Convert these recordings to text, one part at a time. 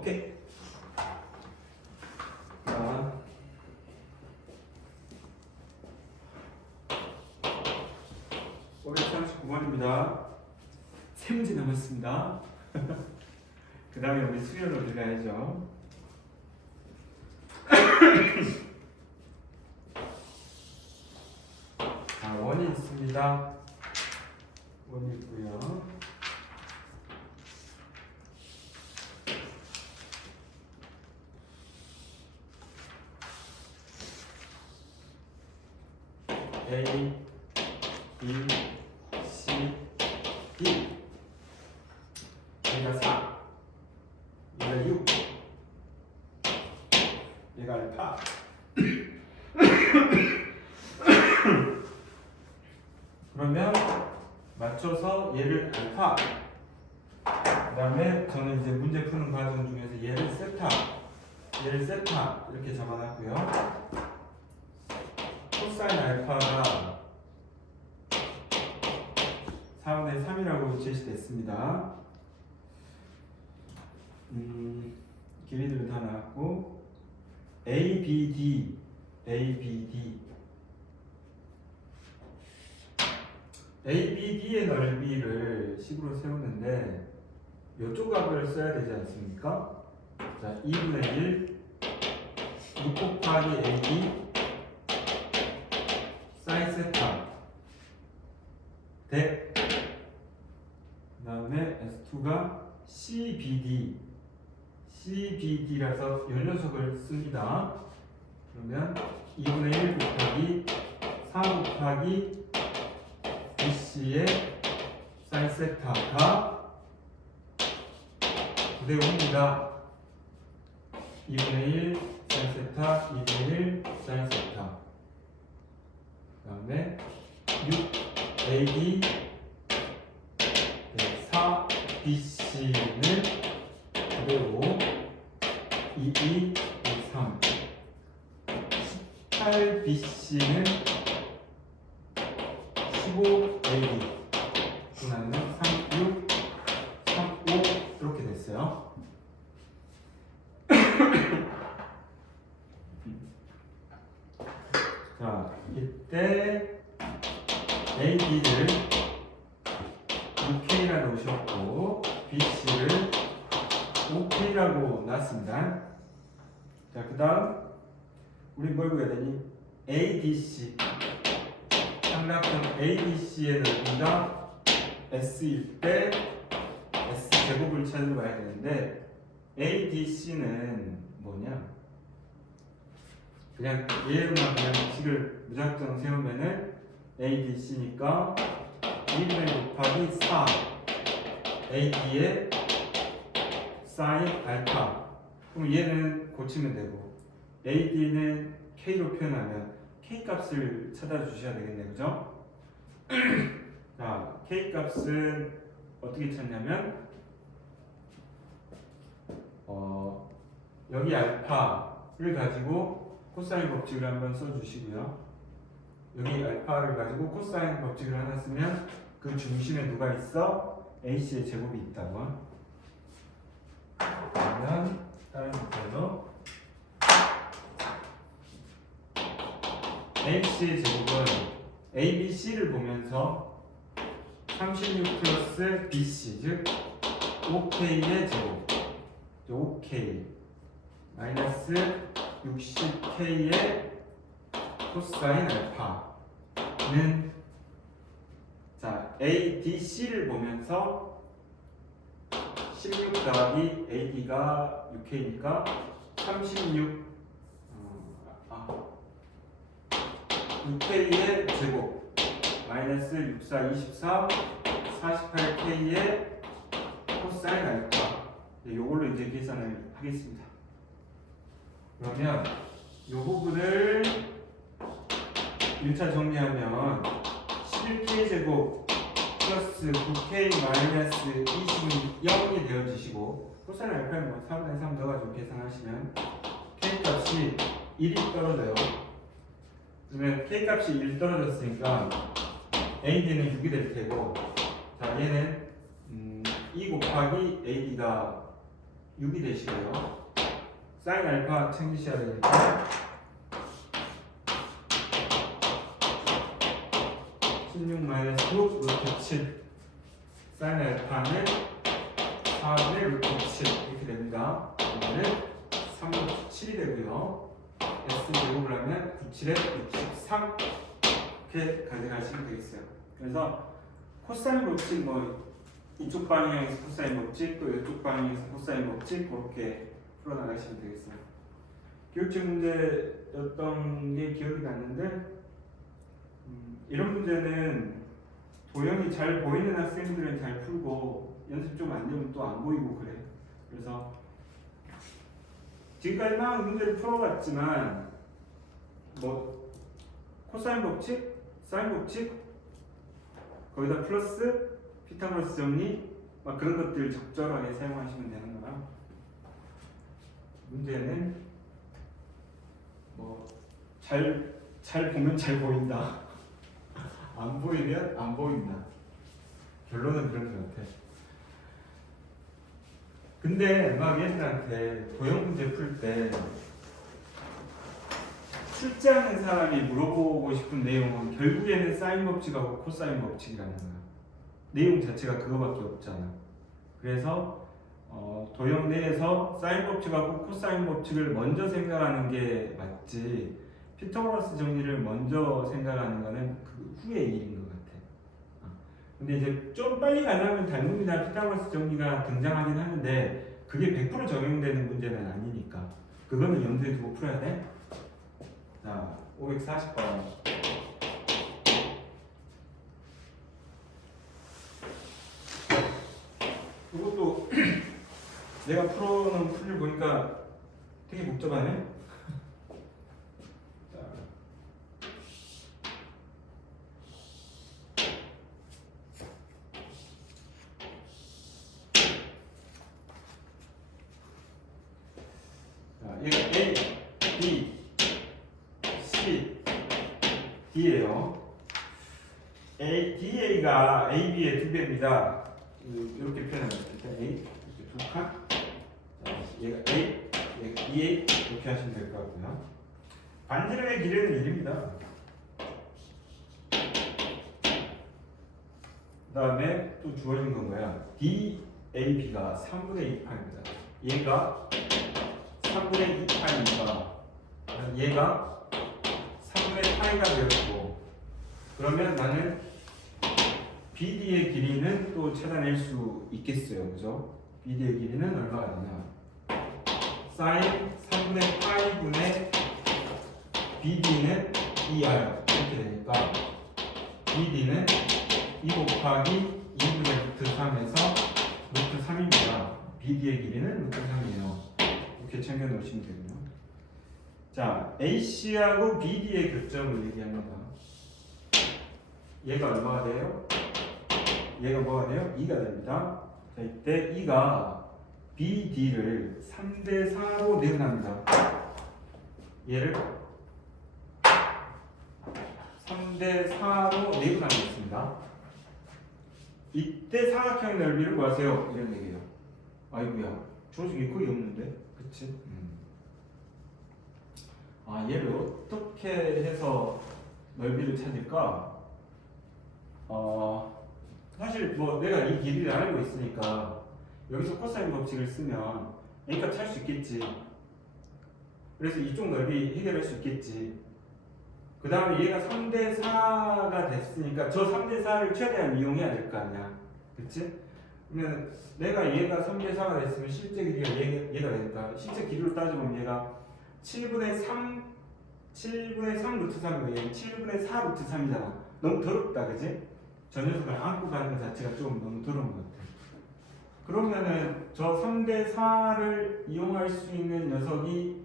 오케이. 자, 539번입니다. 세 문제 남았습니다. 그 다음에 우리 수열로 들어가야죠. 자, 원이 있습니다. 원이 있고요. A, B, C, D. 얘가 4, 얘가 6, 얘가 알파. 그러면 맞춰서 얘를 알파, 그 다음에 저는 이제 문제 푸는 과정 중에서 얘를 세타, 얘를 세타 이렇게 적어놨고요. 코사인 알파가 4분의 3이라고 제시됐습니다. 길이들은 다 나왔고 ABD, ABD의 넓이를 식으로 세우는데 이쪽 값을 써야 되지 않습니까? 자, 2분의 1 6 곱하기 AB 사인 세타 대, 그 다음에 S2가 CBD라서 요 녀석을 씁니다. 그러면 2분의 1 곱하기 4 곱하기 BC의 사인 세타가 9대 5입니다. 2분의 1 사인 세타, 2분의 1 사인 세타. 그 다음에 6AD 4BC는 9대5 22, 3 18BC는 15AD 분하면 36, 35 이렇게 됐어요. 자, 이때 AD를 6K라 놓으셨고 BC를 5K라고 놨습니다. 자, 그 다음 우리 뭘 구해야 되니? ADC 삼각형 ADC의 넓이가 S일 때 S제곱을 찾으러 가야 되는데 ADC는 뭐냐? 그냥 얘로만 그냥 식을 무작정 세우면은 ADC니까 2분의 곱하기 4 AD의 사인 알파. 그럼 얘는 고치면 되고 AD는 K로 표현하면 K 값을 찾아주셔야 되겠네요. 그죠? 자, K 값은 어떻게 찾냐면 여기 알파를 가지고 코사인 법칙을 한번 써주시고요. 여기 알파를 가지고 코사인 법칙을 하나 쓰면 그 중심에 누가 있어? AC의 제곱이 있다고. 그러면 다른 문제로 AC의 제곱은 ABC를 보면서 36 플러스 BC 즉 5K의 제곱 5K 마이너스 60K의 코사인 알파는 자 ADC를 보면서 16 더하기 AD가 6K니까 36 6K의 제곱 마이너스 64, 24 48K의 코사인 알파. 요걸로 이제 계산을 하겠습니다. 그러면 요 부분을 1차 정리하면 11K 제곱 플러스 9K 마이너스 20이 0이 되어지시고 코사인 알파는 뭐 4분의 3 넣어가지고 계산하시면 K 값이 1이 떨어져요. 그러면 K 값이 1 떨어졌으니까 AD는 6이 될 테고 자 얘는 2 곱하기 AD가 6이 되시고요. 사인 알파 챙기셔야 되니까 16 마이너스 6 루트 7 사인 알파는 4분의 루트 7 이렇게 됩니다. 이거는 3 루트 7이 되고요. S 제곱을 하면 97에 63 이렇게 가져가시면 되겠어요. 그래서 코사인 법칙 뭐 이쪽 방향에서 코사인 법칙 또 이쪽 방향에서 코사인 법칙 그렇게 풀어나가시면 되겠어요. 기울기 문제였던 게 기억이 났는데 이런 문제는 도형이 잘 보이는 학생들은 잘 풀고 연습 좀 안 되면 또 안 보이고 그래. 그래서 지금까지 막 문제를 풀어봤지만 뭐 코사인 법칙, 사인 법칙 거기다 플러스 피타고라스 정리 막 그런 것들 적절하게 사용하시면 되는 거라 문제는 뭐 잘 보면 잘 보인다 안 보이면 안 보인다 결론은 그런 것 같아. 근데 막 얘들한테 도형 문제 풀 때 출제하는 사람이 물어보고 싶은 내용은 결국에는 사인 법칙하고 코사인 법칙이라는 거야. 내용 자체가 그거밖에 없잖아. 그래서 도형 내에서 사인 법칙하고 코사인 법칙을 먼저 생각하는 게 맞지 피타고라스 정리를 먼저 생각하는 거는 그 후의 일인 것 같아. 근데 이제 좀 빨리 가려면 단문이나 피타고라스 정리가 등장하긴 하는데 그게 100% 적용되는 문제는 아니니까 그거는 염두에 두고 풀어야 돼. 자, 540번. 이것도 내가 풀어놓은 풀을 보니까 되게 복잡하네. 자, 얘가 A, B, C, D예요. DA가 AB의 2배입니다. 이렇게 표현하면 일단 A 이렇게 두 칸, 얘가 A, 얘가 EA 이렇게 하시면 될 것 같고요. 반지름의 길이는 1입니다. 그 다음에 또 주어진 건 뭐야? DAB가 3분의 2파입니다. 얘가 3분의 2파이니까 얘가 3분의 파이가 되었고 그러면 나는 BD의 길이는 또 찾아낼 수 있겠어요. 그죠? BD의 길이는 얼마가 되냐? 사인 3분의 파이분의 BD는 2R 이렇게 되니까 BD는 2 곱하기 2분의 루트 3에서 루트 3입니다. BD의 길이는 루트 3이에요. 이렇게 챙겨 놓으시면 되고요. 자, AC하고 BD의 교점을 얘기합니다. 얘가 얼마가 돼요? 얘가 뭐가 돼요? 2가 됩니다. 자, 이때 2가 BD를 3대 4로 내분합니다. 얘를 3대 4로 내분하겠습니다. 이때 사각형의 넓이를 구하세요. 이런 얘기예요. 아이고야, 주어진 게 거의 없는데, 그치? 아, 얘를 어떻게 해서 넓이를 찾을까? 사실 뭐 내가 이 길이를 알고 있으니까 여기서 코사인 법칙을 쓰면 A값 찾을 수 있겠지. 그래서 이쪽 넓이 해결할 수 있겠지. 그 다음에 얘가 3대 4가 됐으니까 저 3대 4를 최대한 이용해야 될 거 아니야. 그치? 그러면 내가 얘가 3대 4가 됐으면 실제 길이가 얘가 되니까 실제 길이로 따지면 얘가 7분의 3 루트 3이면 얘는 7분의 4 루트 3이잖아. 너무 더럽다, 그지? 저 녀석을 안고 가는 것 자체가 좀 너무 더러운 것 같아. 그러면은 저 3대 4를 이용할 수 있는 녀석이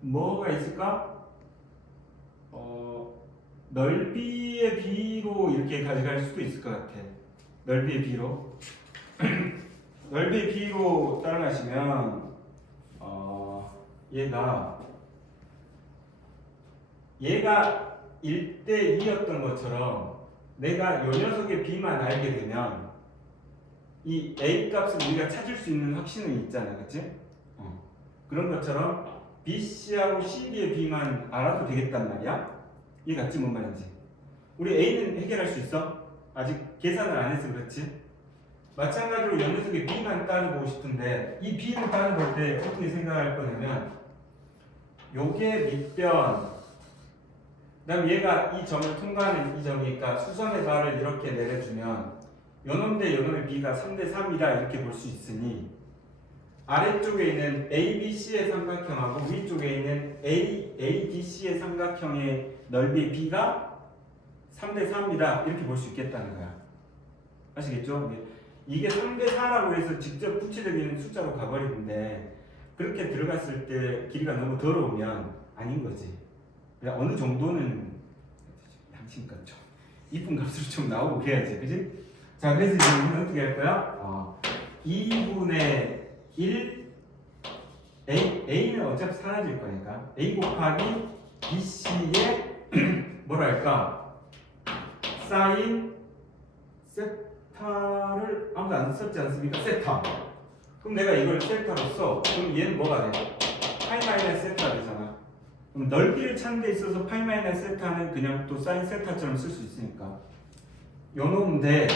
뭐가 있을까? 넓이의 비로 이렇게 가져갈 수도 있을 것 같아. 넓이의 비로. 넓이의 비로 따라가시면 얘가 1대 2였던 것처럼 내가 요 녀석의 B만 알게 되면 이 A 값을 우리가 찾을 수 있는 확신은 있잖아, 그치? 그런 것처럼 BC하고 CD의 B만 알아도 되겠단 말이야. 이해 갔지? 뭔 말인지. 우리 A는 해결할 수 있어? 아직 계산을 안 해서 그렇지? 마찬가지로 연속의 B만 따져보고 싶은데 이 B를 따져볼 때 어떻게 생각할 거냐면 요게 밑변, 그 다음 얘가 이 점을 통과하는 이 점이니까 수선의 발을 이렇게 내려주면 요놈 대 요놈의 B가 3대 3이다 이렇게 볼 수 있으니 아래쪽에 있는 ABC의 삼각형하고 위쪽에 있는 ADC의 삼각형의 넓이의 B가 3대 3이다 이렇게 볼 수 있겠다는 거야. 아시겠죠? 이게 3대 4라고 해서 직접 구체적인 숫자로 가버리는데 그렇게 들어갔을 때 길이가 너무 더러우면 아닌 거지. 그냥 어느 정도는 양심껏 좀 이쁜 값으로 좀 나오고 그래야지, 그지? 자, 그래서 이제 우리는 어떻게 할 거야? 2분의 1 A는 어차피 사라질 거니까 A 곱하기 BC의 뭐랄까 사인 세타를 아무도 안 썼지 않습니까? 세타. 그럼 내가 이걸 세타로 써. 그럼 얘는 뭐가 돼? 파이 마이너스 세타가 되잖아. 그럼 넓이를 찾는 데 있어서 파이 마이너스 세타는 그냥 또 사인 세타처럼 쓸 수 있으니까 요놈인데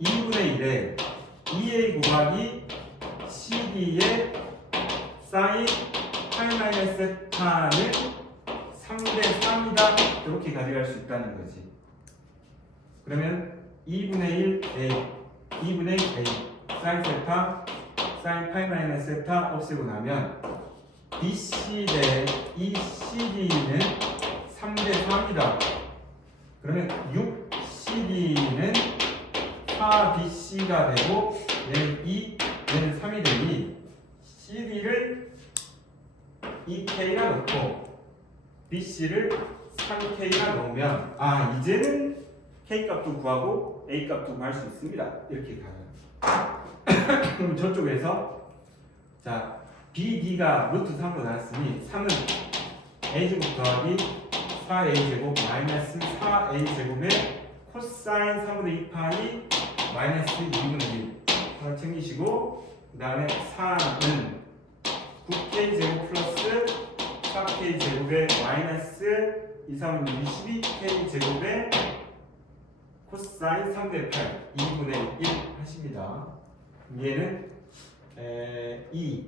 2분의 1에 2a 곱하기 CD의 사인 파이 마이너스 세타는 3대 3이다 이렇게 가져갈 수 있다는 거지. 그러면 2분의 1 A 2분의 1 A 사인 세타 사인 파이 마이너스 세타 없애고 나면 BC 대 이 CD는 3대 3이다. 그러면 6CD는 4BC가 되고 얘는 2, 얘는 3이 되니 CD를 2K가 넣고 BC를 3K가 넣으면 이제는 K 값도 구하고 A 값도 구할 수 있습니다. 이렇게 가요. 그럼 저쪽에서 자 BD가 루트 3으로 나왔으니 3은 A제곱 더하기 4A제곱 마이너스 4A제곱의 코사인 3분의 2파이 마이너스 2분의 1 하나 챙기시고 그 다음에 4는 9K제곱 플러스 4K제곱의 마이너스 2, 3은 22K제곱의 코사인 3분의 8 2분의 1 하십니다. 얘는 2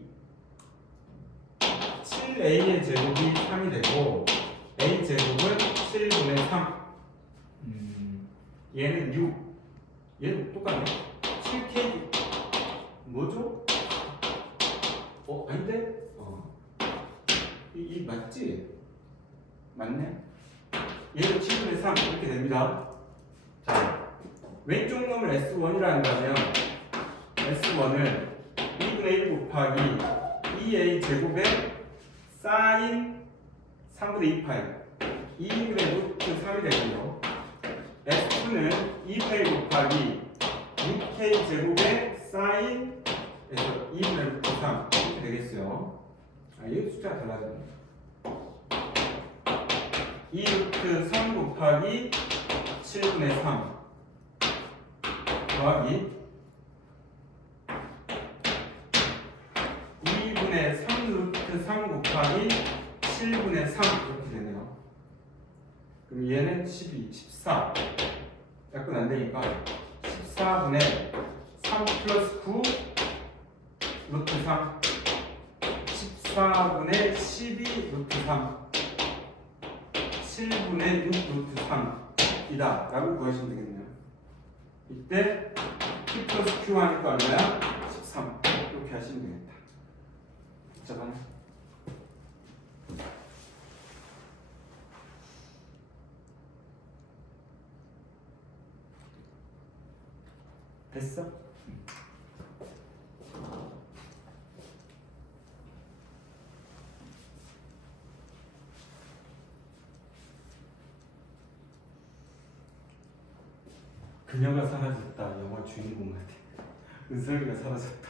7a의 제곱이 3이 되고 a 제곱은 7분의 3 얘는 6 얘는 똑같네 7k 뭐죠? 아닌데? 이 맞지? 맞네 얘는 7분의 3 이렇게 됩니다. 자 왼쪽 놈을 S1이라 한다면 S1을 2분의 1 곱하기 2a 제곱에 사인 3분의 2파이 2분의 루트 3이 되고요. F는 2분의 1 곱하기 6K 제곱의 사인 2분의 루트 3 이렇게 되겠어요. 여기 숫자가 달라졌네. 2 루트 3 곱하기 7분의 3 더하기 2분의 3 루트 3 곱하기 7분의 3 이렇게 되네요. 그럼 얘는 12, 14 약분 안 되니까 14분의 3 플러스 9 루트 3 14분의 12 루트 3 7분의 6 루트 3이다 라고 구하시면 되겠네요. 이때 P 플러스 Q 하니까 얼마야? 13 이렇게 하시면 되겠다. 잠깐만. 됐어? 그녀가 사라졌다. 영화 주인공 같아. 은성이가 사라졌다.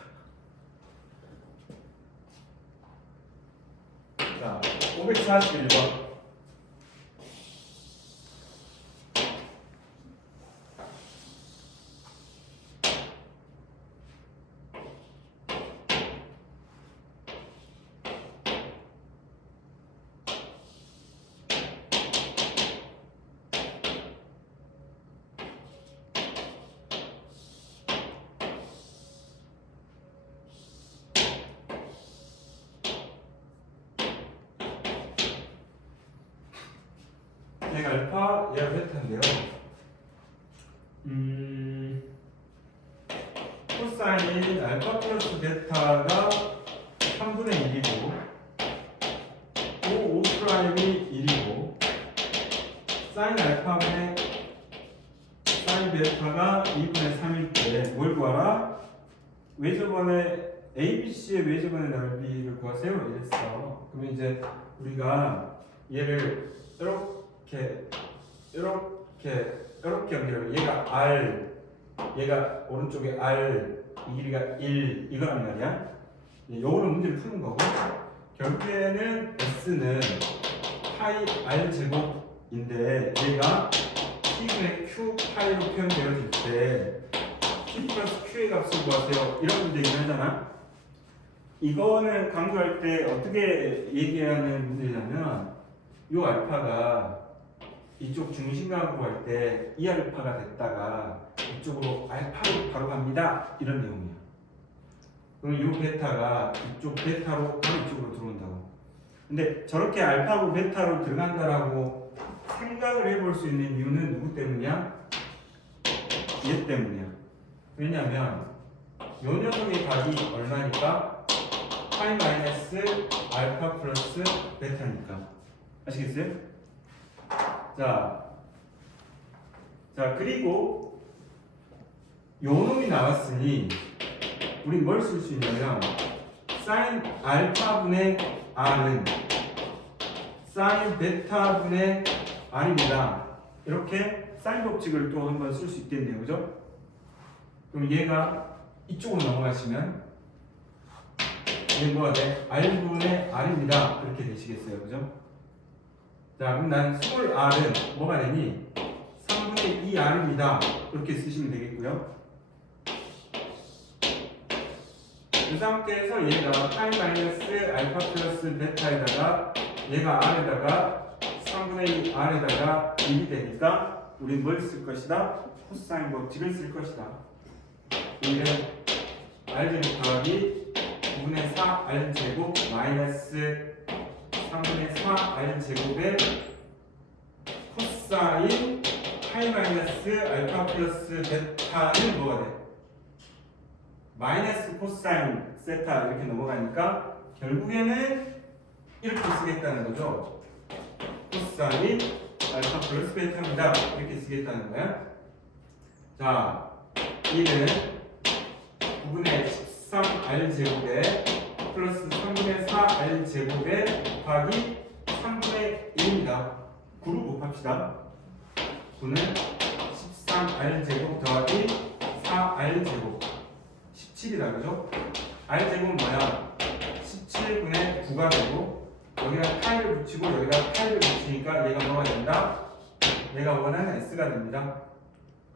자, 541번. 얘가 알파, 얘가 베타인데요. 코사인 알파 플러스 베타가 3분의 1이고 5 프라임이 1이고 사인 알파분의 사인 베타가 2분의 3일 때 뭘 구하라? 외접원의 ABC의 외접원의 넓이를 구하세요 이랬어. 그러면 이제 우리가 얘를 이렇게 연결하면 얘가 R, 얘가 오른쪽에 R, 이 길이가 1 이거란 말이야. 요거는 문제를 푸는 거고 결국에는 S는 파이 R 제곱인데 얘가 T분의 Q 파이로 표현되어질 때 T 플러스 Q의 값을 구하세요 이런 문제이긴 하잖아. 이거는 강조할 때 어떻게 얘기하는 문제냐면 요 알파가 이쪽 중심각으로 할 때 이 알파가 됐다가 이쪽으로 알파로 바로 갑니다 이런 내용이야. 그럼 이 베타가 이쪽 베타로 바로 이쪽으로 들어온다고. 근데 저렇게 알파고 베타로 들어간다라고 생각을 해볼 수 있는 이유는 누구 때문이야? 얘 때문이야. 왜냐면 이 녀석의 값이 얼마니까? 파이 마이너스 알파 플러스 베타니까. 아시겠어요? 자 그리고 요 놈이 나왔으니 우린 뭘 쓸 수 있냐면 사인 알파분의 R은 사인 베타분의 R입니다. 이렇게 사인 법칙을 또 한번 쓸 수 있겠네요. 그죠? 그럼 얘가 이쪽으로 넘어가시면 얘 뭐가 돼? R분의 R입니다. 이렇게 되시겠어요. 그죠? 자 그럼 난 스몰 r은 뭐가 되니? 3분의 2r입니다. 이렇게 쓰시면 되겠고요. 이 상태에서 얘가 파이 마이너스 알파 플러스 베타에다가 얘가 r에다가 3분의 2 r에다가 1이 되니까 우린 뭘 쓸 것이다? 코사인 법칙을 쓸 것이다. 얘는 r제곱 더하기 9분의 4 r제곱 마이너스 3분의 4 r제곱의 코사인 파이 마이너스 알파 플러스 베타는 뭐가 돼? 마이너스 코사인 세타 이렇게 넘어가니까 결국에는 이렇게 쓰겠다는 거죠. 코사인 알파 플러스 베타입니다. 이렇게 쓰겠다는 거야. 자, 이는 9분의 13 r제곱에 플러스 3분의 4 r제곱에 곱하기 3분의 1입니다. 9를 곱합시다. 9는 13 r제곱 더하기 4 r제곱 17이다. 그죠? r제곱은 뭐야? 17분의 9가 되고 여기다 8을 붙이고 여기다 8을 붙이니까 얘가 뭐가 된다? 얘가 원하는 S가 됩니다.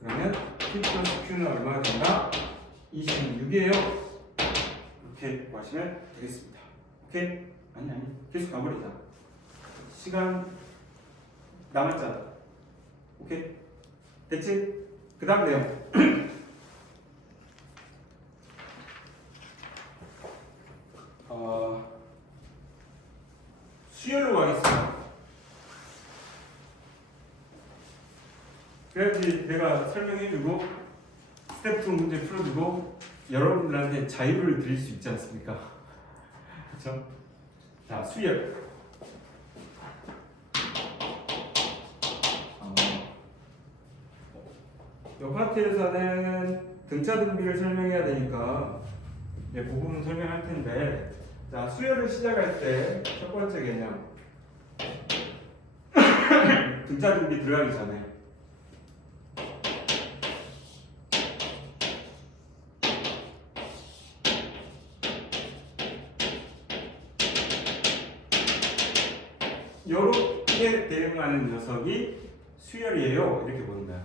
그러면 T 플러스 Q는 얼마가 된다? 26이에요. 이렇게 구하시면 되겠습니다. 오케이? 아니 계속 가버리자. 시간 남았잖아. 오케이? 됐지? 그 다음 내용. 수열로 가겠습니다. 그래야지 내가 설명해주고 스텝 2 문제 풀어주고 여러분들한테 자유를 드릴 수 있지 않습니까? 그렇죠? 자, 수열. 이 파트에서는 등차 등비를 설명해야 되니까 그 부분은 설명할 텐데, 자, 수열을 시작할 때 첫 번째 개념 등차 등비 들어가기 전에 요렇게 대응하는 녀석이 수열이에요. 이렇게 보는 거야.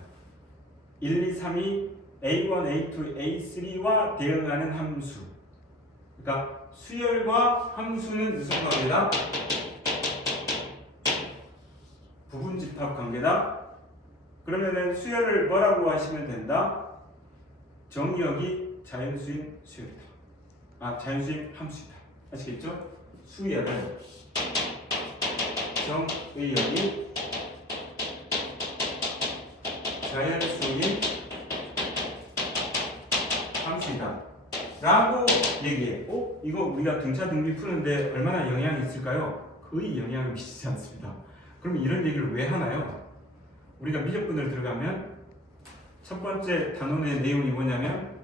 1, 2, 3이 A1, A2, A3와 대응하는 함수. 그러니까 수열과 함수는 무슨 관계다? 부분집합 관계다. 그러면은 수열을 뭐라고 하시면 된다? 정의역이 자연수인 수열이다. 자연수인 함수이다. 아시겠죠? 수열은 정의역이 자연수인 함수이다 라고 얘기해. 이거 우리가 등차 등비 푸는데 얼마나 영향이 있을까요? 거의 영향을 미치지 않습니다. 그럼 이런 얘기를 왜 하나요? 우리가 미적분을 들어가면 첫 번째 단원의 내용이 뭐냐면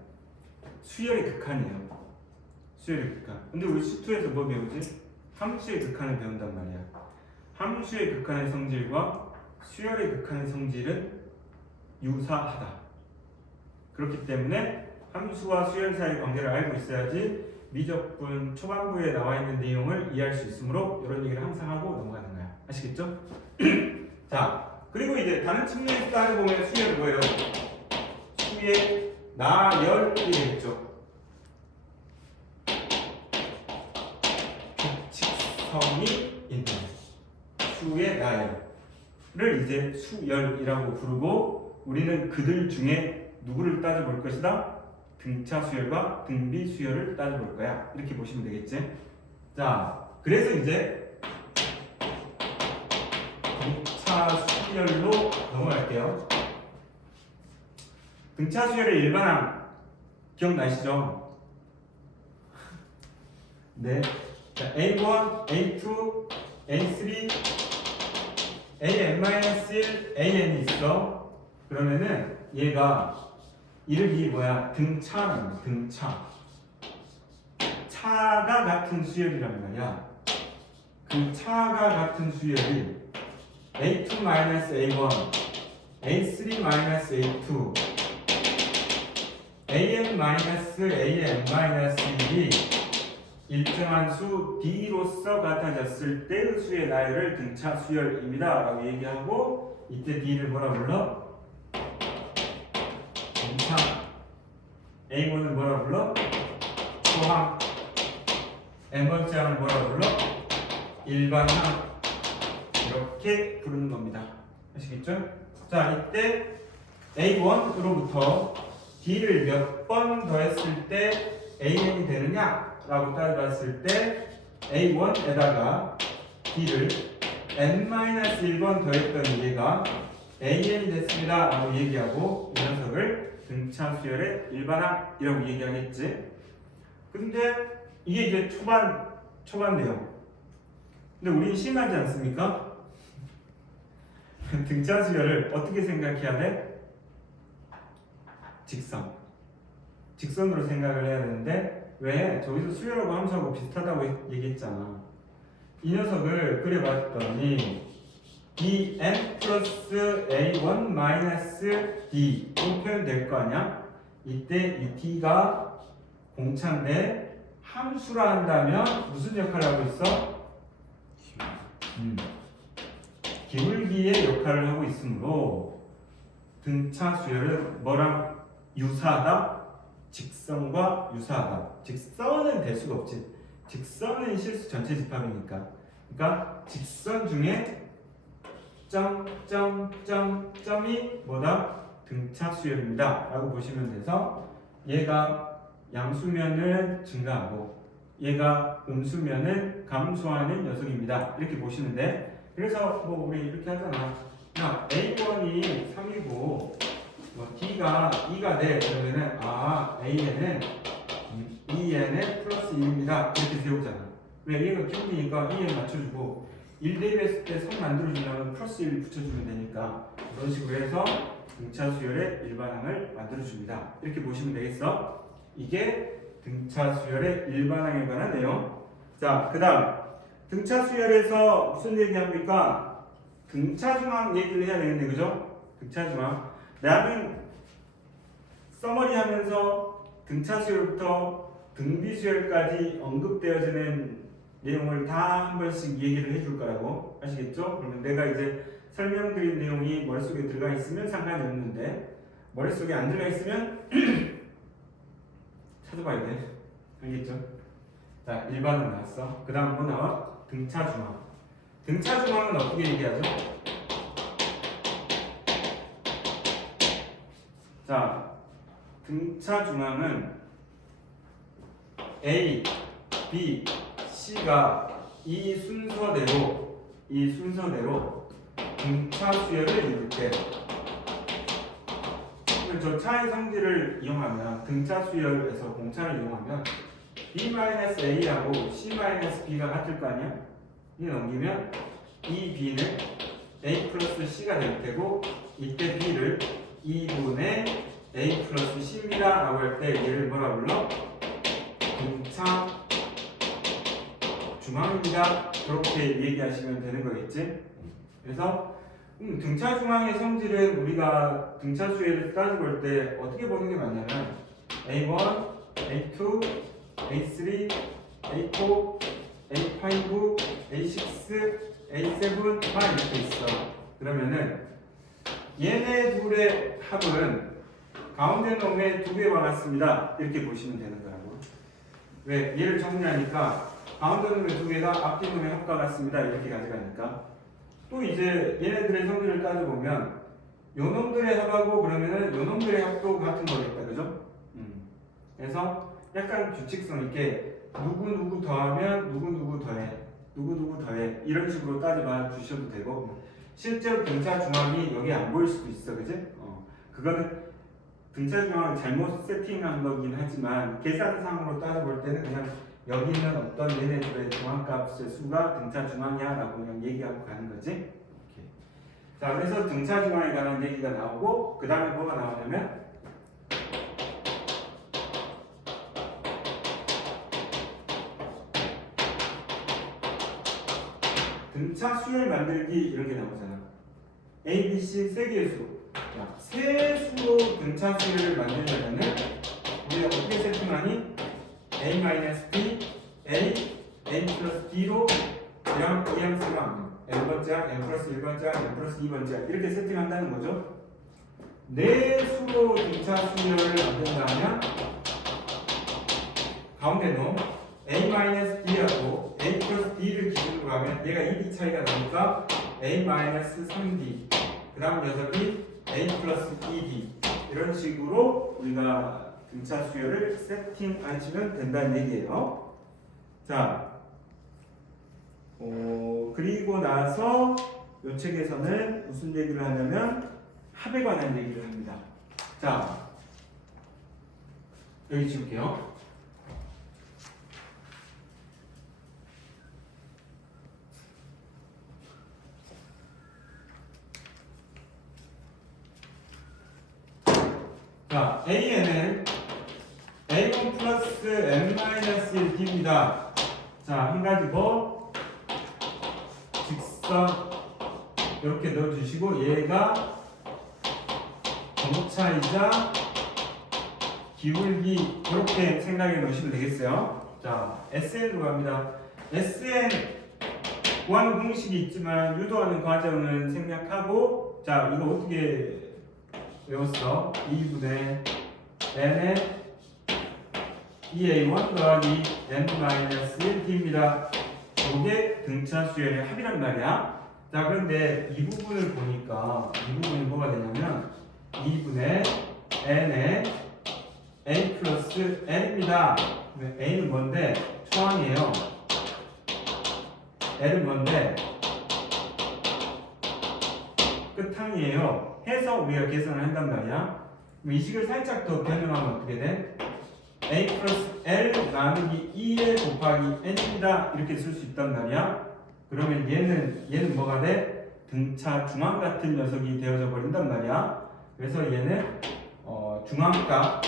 수열의 극한이에요. 수열의 극한. 근데 우리 수투에서 뭐 배우지? 함수의 극한을 배운단 말이야. 함수의 극한의 성질과 수열의 극한의 성질은 유사하다. 그렇기 때문에 함수와 수열 사이의 관계를 알고 있어야지 미적분 초반부에 나와 있는 내용을 이해할 수 있으므로 이런 얘기를 항상 하고 넘어가는 거야. 아시겠죠? 자, 그리고 이제 다른 측면에서 따져보면 수열은 뭐예요? 수의 나열이 되겠죠. 규칙성이 있는 수의 나열을 이제 수열이라고 부르고, 우리는 그들 중에 누구를 따져볼 것이다? 등차 수열과 등비 수열을 따져볼 거야. 이렇게 보시면 되겠지. 자, 그래서 이제 등차 수열로 넘어갈게요. 등차 수열의 일반항 기억나시죠? 네. 자, A1, A2, A3, AN-1, AN이 있어. 그러면은 얘가 이름이 뭐야? 등차는 등차. 차가 같은 수열이란 말이야. 그 차가 같은 수열이 A2-A1, A3-A2, AN-AN-1이 일정한 수 D로서 같아졌을 때의 수의 나열을 등차 수열입니다 라고 얘기하고, 이때 D를 뭐라 불러? 등차. A1은 뭐라 불러? 초항. n번째 항을 뭐라 불러? 일반항. 이렇게 부르는 겁니다. 아시겠죠? 자, 이때 A1으로부터 D를 몇 번 더했을 때 AN이 되느냐? 라고 따져봤을 때 A1에다가 D를 n-1번 더했던 얘가 AN이 됐습니다 라고 얘기하고, 이 녀석을 등차 수열의 일반항이라고 얘기하겠지. 근데 이게 이제 초반 내용. 근데 우리는 심하지 않습니까? 등차 수열을 어떻게 생각해야 돼? 직선으로 생각을 해야 되는데, 왜? 저기서 수열하고 함수하고 비슷하다고 얘기했잖아. 이 녀석을 그려봤더니 dn 플러스 a1 마이너스 d 로 표현될 거 아니야? 이때 이 d가 공차인데 함수라 한다면 무슨 역할을 하고 있어? 기울기의 역할을 하고 있으므로 등차 수열은 뭐랑 유사하다? 직선과 유사하다. 직선은 될 수가 없지. 직선은 실수 전체 집합이니까. 그러니까 직선 중에 점이 뭐다? 등차 수열입니다 라고 보시면 돼서, 얘가 양수면을 증가하고 얘가 음수면을 감소하는 녀석입니다 이렇게 보시면 돼. 그래서 뭐 우리 이렇게 하잖아. 야, A1이 3이고 뭐 D가 2가 돼. 그러면은 AN은 2N의 플러스 2입니다 이렇게 세우잖아. 왜? 얘가 기울기니까 2N 맞춰주고 1 대입했을 때 3 만들어주려면 플러스 1 붙여주면 되니까, 그런 식으로 해서 등차 수열의 일반항을 만들어줍니다. 이렇게 보시면 되겠어. 이게 등차 수열의 일반항에 관한 내용. 자, 그 다음 등차 수열에서 무슨 얘기합니까? 등차 중항 얘기를 해야 되는데, 그죠? 등차 중항. 나는 서머리 하면서 등차 수열부터 등비 수열까지 언급되어지는 내용을 다 한 번씩 얘기를 해줄 거라고. 아시겠죠? 그러면 내가 이제 설명드린 내용이 머릿속에 들어가 있으면 상관이 없는데, 머릿속에 안 들어가 있으면 찾아봐야 돼. 알겠죠? 자, 일반은 나왔어. 그 다음 뭐 나와? 등차 중항. 등차 중항은 어떻게 얘기하죠? 자, 등차 중항은 A, B, C가 이 순서대로 등차 수열을 이룰 때 저 차의 성질을 이용하면 등차 수열에서 공차를 이용하면 B-A하고 C-B가 같을 거 아니야? 이 넘기면 이 B는 A 플러스 C가 될 테고 이때 B를 2분의 A 플러스 C입니다 라고 할 때 얘를 뭐라 불러? 등차 중앙입니다. 그렇게 얘기하시면 되는 거겠지? 그래서 등차 중앙의 성질은 우리가 등차 수열을 따지고 볼 때 어떻게 보는 게 맞냐면 A1, A2, A3, A4, A5, A6, A7, 막 이렇게 있어. 그러면은 얘네 둘의 합은 가운데 놈의 두 개와 같습니다. 이렇게 보시면 되는 거라고. 왜? 얘를 정리하니까 가운데 놈의 두 개가 앞뒤 놈의 합과 같습니다. 이렇게 가져가니까. 또 이제 얘네들의 성질을 따져보면 요 놈들의 합하고 그러면은 요 놈들의 합도 같은 거겠다. 그죠? 그래서 약간 규칙성 있게 누구 더하면 누구 더해. 누구 더해. 이런 식으로 따져봐 주셔도 되고 실제로 등차 중앙이 여기 안 보일 수도 있어. 그지? 그거는 등차 중앙을 잘못 세팅한 거긴 하지만 계산상으로 따져볼 때는 그냥 여기 있는 어떤 얘네들의 중앙값의 수가 등차 중앙이야 라고 그냥 얘기하고 가는 거지. 이렇게. 자, 그래서 등차 중앙에 관한 얘기가 나오고 그 다음에 뭐가 나오냐면 등차 수열 만들기 이런 게 나오잖아. A, B, C 세 개의 수. 세 수로 등차 수열을 만들려면은 우리가 어떻게 세팅하니? A-B, A, N 플러스 B로 D랑 E항수랑 N번째 항, N 플러스 1번째 항, N 플러스 2번째 항 이렇게 세팅한다는 거죠. 네 수로 등차 수열을 만든다 하면 가운데 놈 A-D하고 A 플러스 D를 기준으로 하면 얘가 2D 차이가 나니까 A-3D 그 다음 녀석이 A 플러스 2D 이런 식으로 우리가 등차 수열을 세팅하시면 된다는 얘기예요. 자, 그리고 나서 이 책에서는 무슨 얘기를 하냐면 합에 관한 얘기를 합니다. 자, 여기 지울게요. 자, A에는 A1 플러스 N-1D입니다. 자, 한 가지 더 직선 이렇게 넣어주시고 얘가 정차이자 기울기 이렇게 생각해 놓으시면 되겠어요. 자, SN으로 갑니다. SN 구하는 공식이 있지만 유도하는 과정은 생략하고 자, 이거 어떻게 외웠어? 2분의 n의 2a1 더하기 n-1d입니다. 이게 등차 수열의 합이란 말이야. 자, 그런데 이 부분을 보니까 이 부분이 뭐가 되냐면 2분의 n의 a 플러스 n입니다. a는 뭔데? 초항이에요. n은 뭔데? 끝항이에요. 해서 우리가 계산을 한단 말이야. 이 식을 살짝 더 변형하면 어떻게 돼? a 플러스 l 나누기 2l 곱하기 n입니다. 이렇게 쓸 수 있단 말이야. 그러면 얘는 뭐가 돼? 등차 중앙 같은 녀석이 되어져 버린단 말이야. 그래서 얘는 중앙값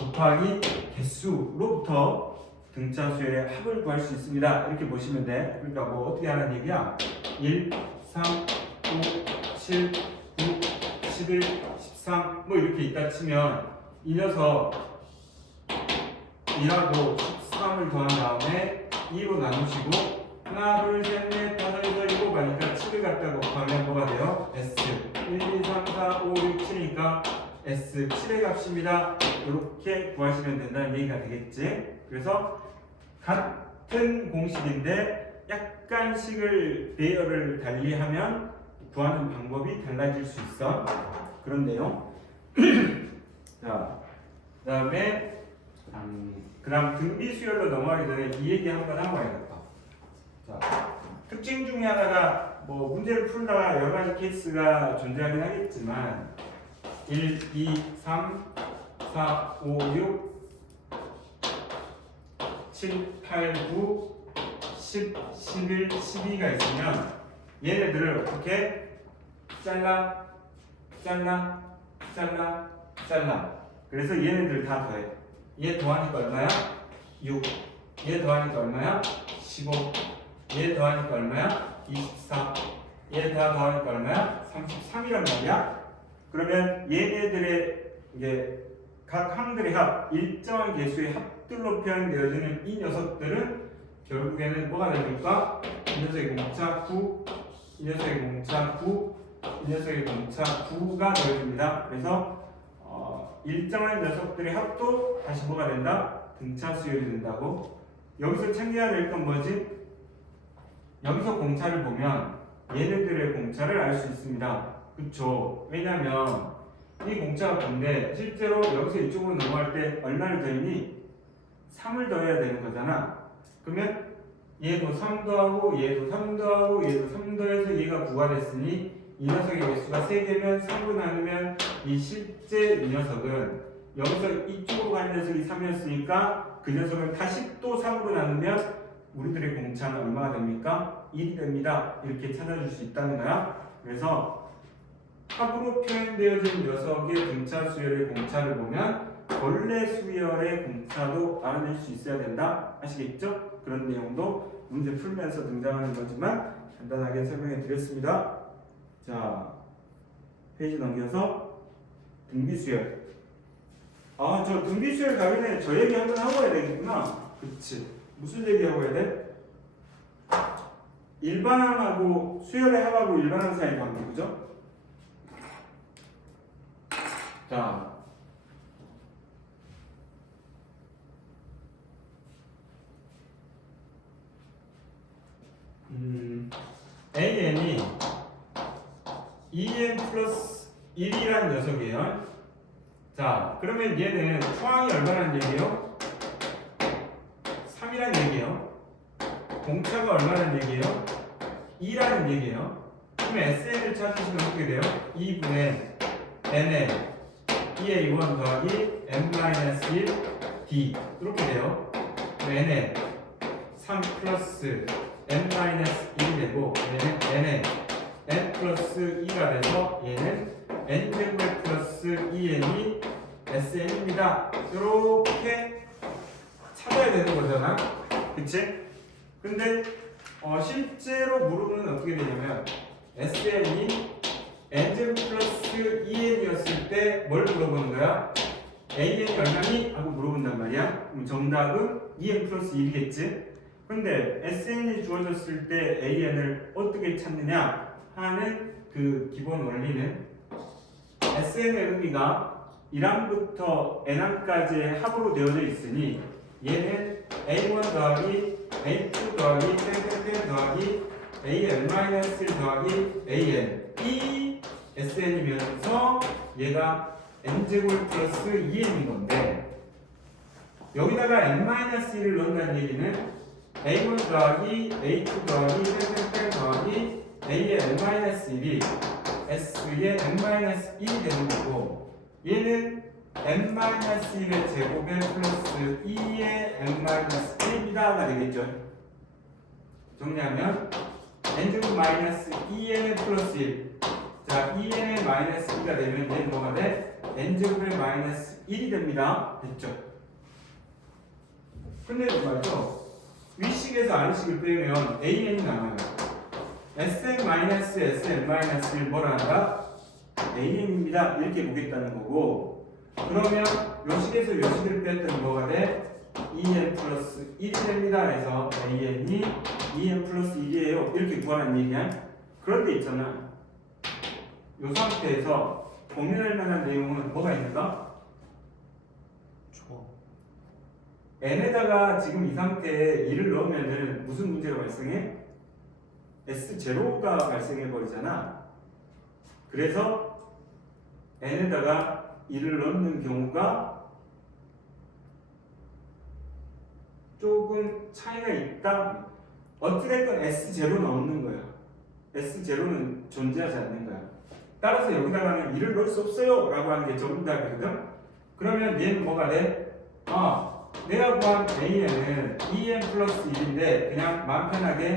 곱하기 개수로부터 등차 수열의 합을 구할 수 있습니다. 이렇게 보시면 돼. 그러니까 뭐 어떻게 하는 얘기야? 1, 3, 5, 7, 6, 11, 13 뭐 이렇게 있다 치면 이 녀석 2하고 13을 더한 다음에 2로 나누시고 하나, 둘, 셋, 넷, 다섯, 여덟, 일곱 하니까 7을 갖다 곱하면 뭐가 돼요? S 1, 2, 3, 4, 5, 6, 7이니까 S 7의 값입니다. 이렇게 구하시면 된다는 얘기가 되겠지. 그래서 같은 공식인데 약간 식을 배열을 달리하면 구하는 방법이 달라질 수 있어. 그런데요. 자, 그다음에 그다음 등비 수열로 넘어가기 전에 이 얘기 한번 하고 가야겠다. 자. 특징 중에 하나가 뭐 문제를 풀다가 여러 가지 케이스가 존재하긴 하겠지만 1, 2, 3, 4, 5, 6, 7, 8, 9, 10, 11, 12가 있으면 얘네들을 어떻게 잘라 그래서 얘네들 다 더해. 얘 더하니까 얼마야? 6. 얘 더하니까 얼마야? 15. 얘 더하니까 얼마야? 24. 얘 다 더하니까 얼마야? 33이란 말이야. 그러면 얘네들의 이제 각 항들의 합, 일정한 개수의 합들로 표현되어지는 이 녀석들은 결국에는 뭐가 됩니까? 이 녀석의 공차 9, 이 녀석의 공차 9, 이 녀석의 공차 9가 되어집니다. 그래서 일정한 녀석들의 합도 다시 뭐가 된다? 등차 수열이 된다고. 여기서 챙겨야 될 건 뭐지? 여기서 공차를 보면 얘네들의 공차를 알 수 있습니다. 그쵸? 왜냐면 이 공차가 근데 실제로 여기서 이쪽으로 넘어갈 때 얼마를 더했니? 3을 더해야 되는 거잖아. 그러면 얘도 3 더하고 얘도 3 더하고 얘도 3 더해서 얘가 9가 됐으니 이 녀석의 개수가 3개면 3으로 나누면 이 실제 이 녀석은 여기서 이쪽으로 간 녀석이 3이었으니까 그 녀석은 다시 또 3으로 나누면 우리들의 공차는 얼마가 됩니까? 1이 됩니다. 이렇게 찾아줄 수 있다는 거야. 그래서 합으로 표현되어진 녀석의 등차 수열의 공차를 보면 본래 수열의 공차도 알아낼 수 있어야 된다. 아시겠죠? 그런 내용도 문제 풀면서 등장하는 거지만 간단하게 설명해 드렸습니다. 자, 페이지 넘겨서 등비수열. 아, 저 등비수열 가기 전에 저 얘기 한번 하고 해야 되겠구나. 그치. 무슨 얘기하고 해야 돼? 일반항하고 수열의 합하고 일반항 사이의 관계, 그죠? 자, AN이 2n 플러스 1이라는 녀석이에요. 자, 그러면 얘는 초항이 얼마라는 얘기예요? 3이라는 얘기예요. 공차가 얼마라는 얘기예요? 2라는 얘기예요. 그러면 SN을 찾으시면 어떻게 돼요? 2분의 NL EA1 더하기 N-1 D 이렇게 돼요. NL 3 플러스 N-1이 되고 얘는 NL N 플러스 2가 돼서 얘는 N제곱 플러스 2N이 SN입니다. 이렇게 찾아야 되는 거잖아. 그치? 근데 실제로 물으면 어떻게 되냐면 SN이 N제곱 플러스 2N이었을 때 뭘 물어보는 거야? AN이 얼마니? 하고 물어본단 말이야. 그럼 정답은 2N 플러스 1이겠지? 근데 SN이 주어졌을 때 AN을 어떻게 찾느냐 하는 그 기본 원리는 SN의 의미가 1항부터 N항까지의 합으로 되어져 있으니 얘는 A1 더하기 A2 더하기 더하기 AN-1 더하기 AN 이 SN이면서 얘가 N제곱 플러스 2N인 건데 여기다가 N-1을 넣는다는 얘기는 A1 더하기 A2 더하기 더하기 A의 N-1이 S의 N-1이 되는 거고 얘는 N-1의 제곱에 플러스 2의 N-1입니다가 되겠죠. 정리하면 N제곱 마이너스 2N의 플러스 1 자, 2N의 마이너스 2가 되면 얘는 뭐가 돼? N제곱의 마이너스 1이 됩니다. 됐죠? 근데 말이죠. 위식에서 아래식을 빼면 AN이 남아요. SN-SN-을 뭐라 한다? AN입니다. 이렇게 보겠다는 거고 그러면 요식에서 요식을 뺐더니 뭐가 돼? 2n 플러스 1이 됩니다. 그래서 AN이 2n 플러스 1이에요. 이렇게 구하라는 얘기야. 그런데 있잖아. 이 상태에서 고민할 만한 내용은 뭐가 있는가? n에다가 지금 이 상태에 1을 넣으면은 무슨 문제가 발생해? S0가 발생해 버리잖아. 그래서 n에다가 1을 넣는 경우가 조금 차이가 있다. 어찌됐건 S0는 없는 거야. S0는 존재하지 않는 거야. 따라서 여기다가는 2를 넣을 수 없어요 라고 하는 게 정답이거든. 그러면 얘는 뭐가 돼? 내가 구한 A에는 2n 플러스 1인데 그냥 마음 편하게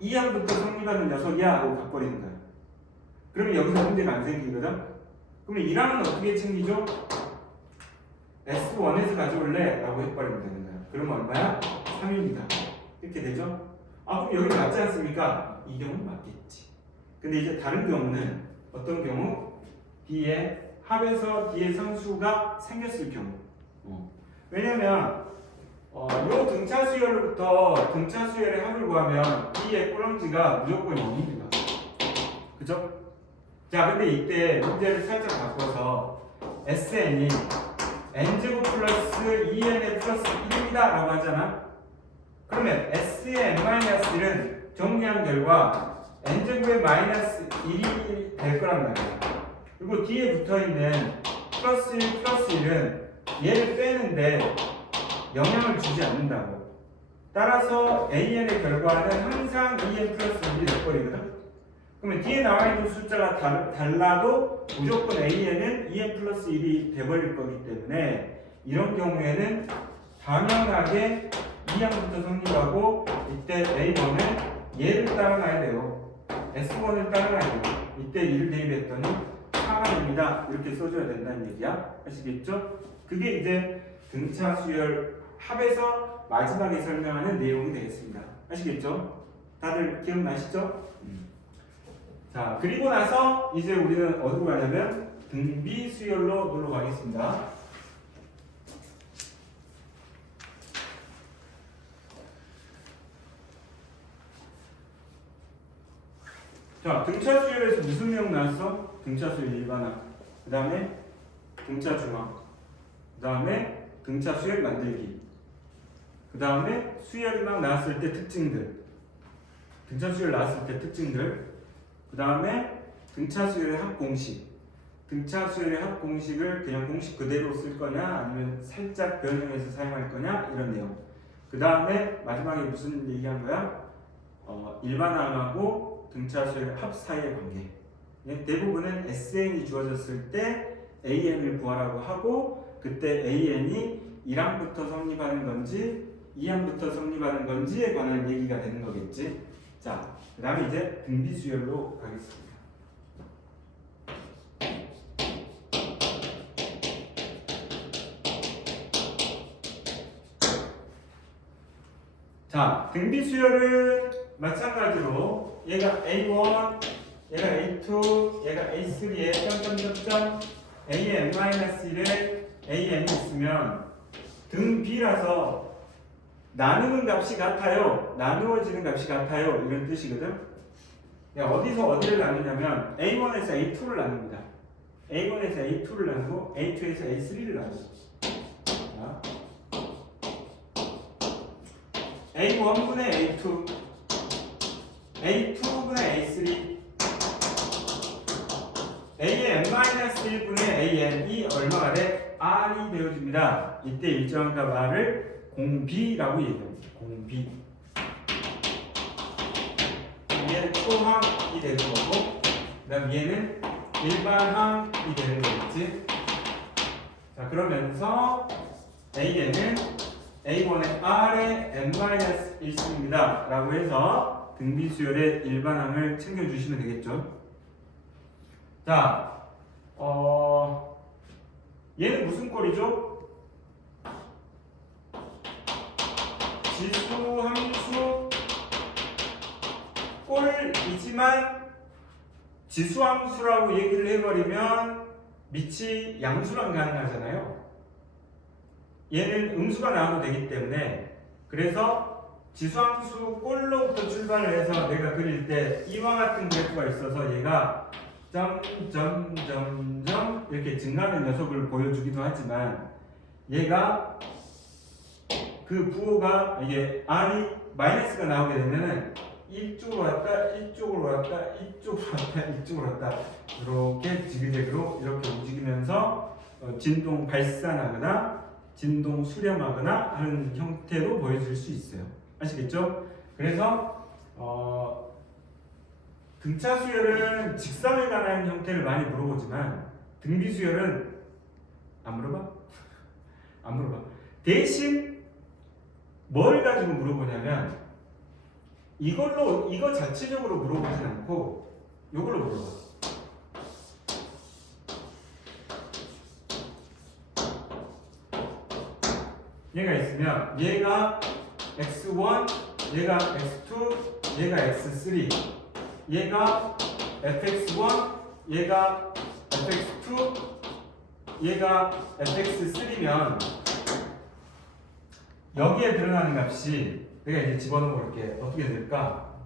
2항부터 성립하는 녀석이야 하고 바꿔버리는 거야. 그러면 여기서 문제가 안 생기거든. 그러면 2랑은 어떻게 챙기죠? S1에서 가져올래? 라고 해버리면 되는 거야. 그러면 얼마야? 3입니다. 이렇게 되죠? 그럼 여기 맞지 않습니까? 이 경우는 맞겠지. 근데 이제 다른 경우는 어떤 경우? D에 합에서 D의 상수가 생겼을 경우. 왜냐면 요 등차 수열로부터 등차 수열의 합을 구하면 D의 꼴랑지가 무조건 0입니다. 그죠? 자, 근데 이때 문제를 살짝 바꿔서 SN이 n제곱 플러스 2n의 플러스 1입니다 라고 하잖아. 그러면 S의 n-1은 정리한 결과 n제곱의 마이너스 1이 될 거란 말이야. 그리고 뒤에 붙어있는 플러스 1 플러스 1은 얘를 빼는데 영향을 주지 않는다고. 따라서 an의 결과는 항상 2n 플러스 1이 돼버리거든. 그러면 뒤에 나와있는 숫자가 달라도 무조건 an은 2n 플러스 1이 돼버릴 거기 때문에 이런 경우에는 당연하게 2항부터 성립하고 이때 A1은 얘를 따라가야 돼요. S1을 따라가야 돼요. 이때 1을 대입했더니 4입니다. 이렇게 써줘야 된다는 얘기야. 아시겠죠? 그게 이제 등차 수열 합에서 마지막에 설명하는 내용이 되겠습니다. 아시겠죠? 다들 기억나시죠? 자, 그리고 나서 이제 우리는 어디로 가냐면 등비 수열로 넘어가겠습니다. 자, 등차 수열에서 무슨 내용 나왔어? 등차 수열 일반화, 그 다음에 등차 중화, 그 다음에 등차 수열 만들기, 그 다음에 수열이 막 나왔을 때 특징들, 등차 수열 나왔을 때 특징들, 그 다음에 등차 수열의 합 공식, 등차 수열의 합 공식을 그냥 공식 그대로 쓸 거냐 아니면 살짝 변형해서 사용할 거냐 이런 내용. 그 다음에 마지막에 무슨 얘기한 거야? 일반항하고 등차 수열 합 사이의 관계. 대부분은 SN이 주어졌을 때 AN을 구하라고 하고 그때 AN이 1항부터 성립하는 건지 2항부터 성립하는 건지에 관한 얘기가 되는 거겠지. 자, 그 다음에 이제 등비 수열로 가겠습니다. 자, 등비 수열은 마찬가지로 얘가 A1, 얘가 A2, 얘가 A3에 점점점점 AN-1에 AN이 있으면 등비라서 나누는 값이 같아요, 나누어지는 값이 같아요 이런 뜻이거든. 어디서 어디를 나누냐면 A1에서 A2를 나눕니다. A1에서 A2를 나누고 A2에서 A3를 나누고. A1분의 A2, A2분의 A3, A의 n-1분의 AN이 얼마가 돼? R이 되어집니다. 이때 일정한 값 R을 공비라고 얘기합니다. 공비. 얘는 초항이 되는 거고, 그 다음 얘는 일반항이 되는 거겠지. 자, 그러면서 AN은 A1의 R의 n-1승입니다 라고 해서 등비수열의 일반항을 챙겨주시면 되겠죠. 자, 얘는 무슨 꼴이죠? 지수, 함수, 꼴이지만 지수함수라고 얘기를 해버리면 밑이 양수랑 가능하잖아요. 얘는 음수가 나와도 되기 때문에 그래서 지수함수 꼴로부터 출발을 해서 내가 그릴 때 이와 같은 그래프가 있어서 얘가 점점점점 이렇게 증가하는 녀석을 보여주기도 하지만 얘가 그 부호가 이게 R이 마이너스가 나오게 되면은 이쪽으로 왔다 이쪽으로 왔다 이쪽으로 왔다 이쪽으로 왔다 이렇게 지그재그로 이렇게 움직이면서 진동 발산하거나 진동 수렴하거나 하는 형태로 보여줄 수 있어요. 아시겠죠? 그래서 등차 수열은 직선에 관한 형태를 많이 물어보지만 등비 수열은 안 물어봐? 안 물어봐. 대신 뭘 가지고 물어보냐면 이거 자체적으로 물어보진 않고 이걸로 물어봐. 얘가 있으면 얘가 x1, 얘가 x2, 얘가 x3, 얘가 fx1, 얘가 fx2, 얘가 fx3면 여기에 들어가는 값이 내가 이제 집어넣어 볼게. 어떻게 될까?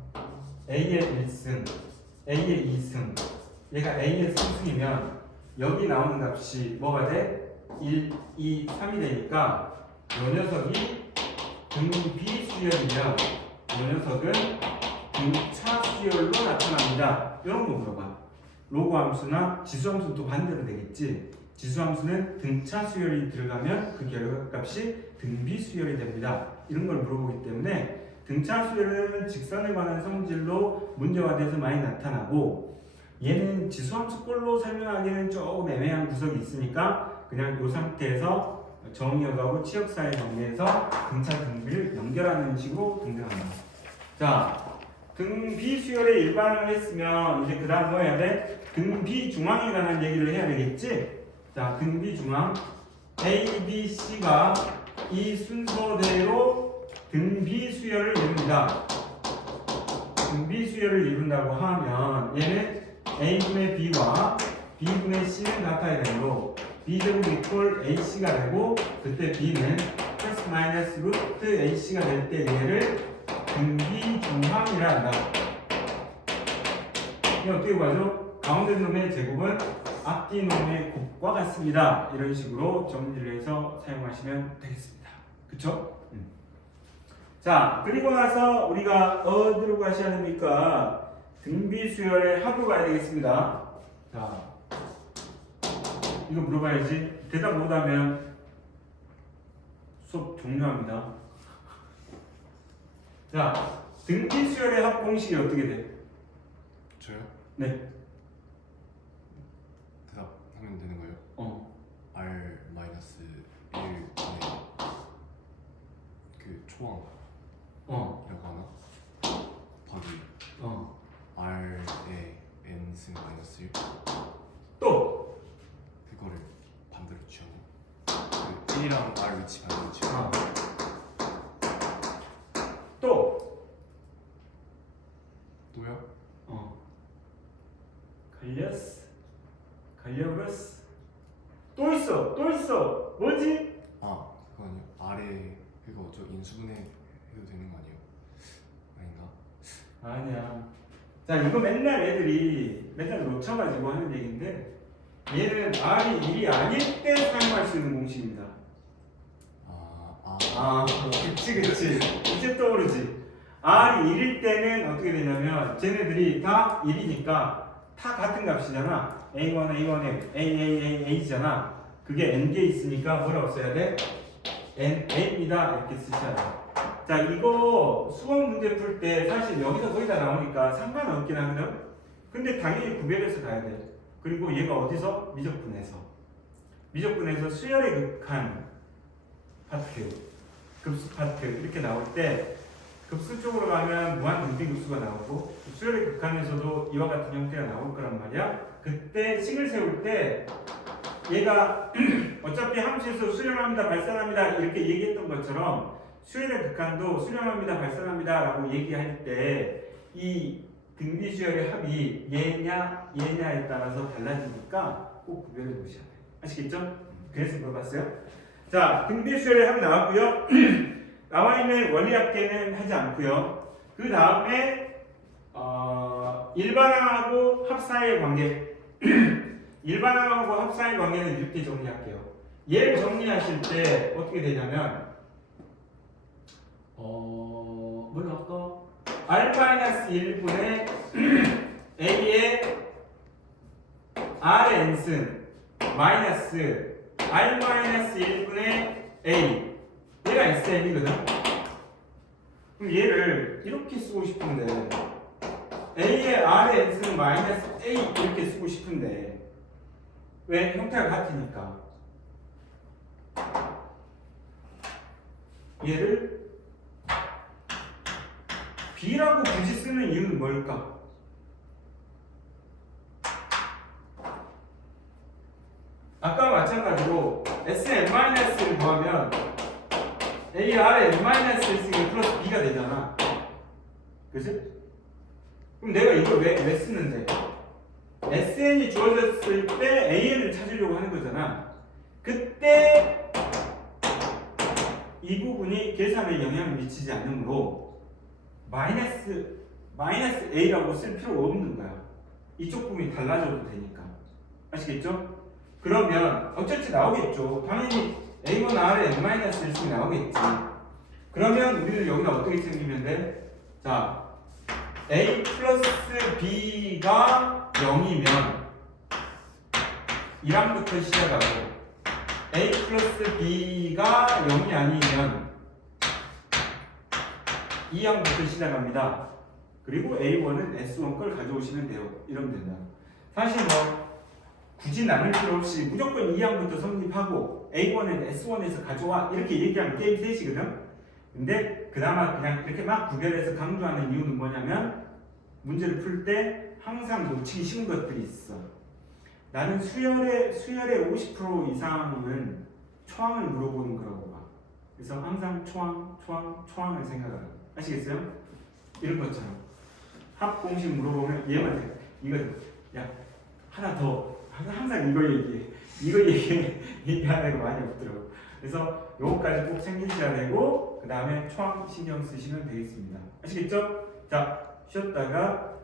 a의 1승, a의 2승, 얘가 a의 3승이면 여기 나오는 값이 뭐가 돼? 1, 2, 3이 되니까 이 녀석이 등비 수열이면 이 녀석은 등차 수열로 나타납니다. 이런 거 물어봐. 로그 함수나 지수 함수는 또 반대로 되겠지. 지수 함수는 등차 수열이 들어가면 그 결과값이 등비 수열이 됩니다. 이런 걸 물어보기 때문에 등차 수열은 직선에 관한 성질로 문제가 돼서 많이 나타나고 얘는 지수 함수 꼴로 설명하기는 조금 애매한 구석이 있으니까 그냥 이 상태에서 정의역하고 치역사의 정리에서 등차 등비를 연결하는 식으로 등장합니다. 자, 등비 수열의 일반을 했으면 이제 그 다음 뭐 해야 돼? 등비 중앙에 관한 얘기를 해야 되겠지? 자, 등비 중앙 A, B, C가 이 순서대로 등비 수열을 이룹니다. 등비 수열을 이룬다고 하면 얘는 A분의 B와 B분의 C는 같아야 되고 B제곱 이퀄 AC가 되고 그때 B는 플러스 마이너스 루트 AC가 될 때 얘를 등비 중항이라 한다. 이게 어떻게 구하죠? 가운데 놈의 제곱은 앞뒤 놈의 곱과 같습니다. 이런 식으로 정리를 해서 사용하시면 되겠습니다. 그쵸? 자, 그리고 나서 우리가 어디로 가셔야 됩니까? 등비 수열의 합으로 가야 되겠습니다. 자, 이거 물어봐야지. 대답 못하면 수업 종료합니다. 자, 등비 수열의 합 공식이 어떻게 돼? 저요? 네. 대답하면 되는 거예요? R 마이너스 1분의 그 초항 이라고 하나? 곱하기 R의 n승 마이너스 1 또 그거를 반대로 취하고 그 1이랑 R 위치 반대로 취하고 또 또요? 갈려버렸어. 또 있어. 뭐지? 그거 아니에요? R에 그거 저 인수분해 해도 되는 거 아니에요? 아닌가? 아니야. 자, 이거 맨날 애들이 맨날 놓쳐가지고 하는 얘기인데 얘는 R이 1이 아닐 때 사용할 수 있는 공식입니다. 그치. 이제 떠오르지. R이 1일 때는 어떻게 되냐면 쟤네들이 다 1이니까 다 같은 값이잖아. A1, A잖아. 그게 n개 있으니까 뭐라고 써야 돼? nA입니다. 이렇게 쓰셔야 돼. 자, 이거 수학 문제 풀 때 사실 여기서 거의 다 나오니까 상관없긴 하거든. 근데 당연히 구별해서 가야 돼. 그리고 얘가 어디서? 미적분에서 수열의 극한 파트, 급수 파트 이렇게 나올 때 급수 쪽으로 가면 무한 등비급수가 나오고 수열의 극한에서도 이와 같은 형태가 나올 거란 말이야. 그때 식을 세울 때 얘가 어차피 함수에서 수렴합니다, 발산합니다 이렇게 얘기했던 것처럼 수열의 극한도 수렴합니다, 발산합니다 라고 얘기할 때 이 등비 수열의 합이 얘냐에 따라서 달라지니까 꼭 구별해 놓으셔야 돼요. 아시겠죠? 그래서 물어봤어요. 자, 등비 수열의 합이 나왔고요. 나와 있는 원리합계는 하지 않고요. 그 다음에 일반항하고 합사의 관계. 일반항하고 합사의 관계는 이렇게 정리할게요. 얘를 정리하실 때 어떻게 되냐면 뭘로 할까? R-1분의 A의 R의 n승 마이너스 R-1분의 A 얘가 SN이거든. 그럼 얘를 이렇게 쓰고 싶은데 A의 R의 X는 마이너스 A 이렇게 쓰고 싶은데 왜? 형태가 같으니까 얘를 B라고 굳이 쓰는 이유는 뭘까? 아까 마찬가지로 Sn-를 구하면 A, R에 n-S가 플러스 B가 되잖아. 그치? 그럼 내가 이걸 왜 쓰는데? Sn이 주어졌을 때 AN을 찾으려고 하는 거잖아. 그때 이 부분이 계산에 영향을 미치지 않으므로 마이너스 A라고 쓸 필요가 없는 거야. 이쪽 부분이 달라져도 되니까. 아시겠죠? 그러면 어쩔지 나오겠죠. 당연히 A1 R에 n-1이 나오겠지. 그러면 우리는 여기다 어떻게 생기면 돼? 자, A 플러스 B가 0이면 1항부터 시작하고 A 플러스 B가 0이 아니면 2항부터 시작합니다. 그리고 A1은 S1 걸 가져오시면 돼요. 이러면 된다. 사실 뭐 굳이 나눌 필요 없이 무조건 2항부터 성립하고 A1은 S1에서 가져와 이렇게 얘기하면 게임 셋이거든. 근데 그나마 그냥 이렇게 막 구별해서 강조하는 이유는 뭐냐면 문제를 풀 때 항상 놓치기 쉬운 것들이 있어. 나는 수열의 50% 이상은 초항을 물어보는 거라고 봐. 그래서 항상 초항을 생각하라. 아시겠어요? 이런 것처럼 합 공식 물어보면 얘만 돼. 이거 야 하나 더 항상 이거 얘기하는 거 많이 없더라고. 그래서 요거까지 꼭 챙기셔야 되고 그 다음에 초항 신경 쓰시면 되겠습니다. 아시겠죠? 자 쉬었다가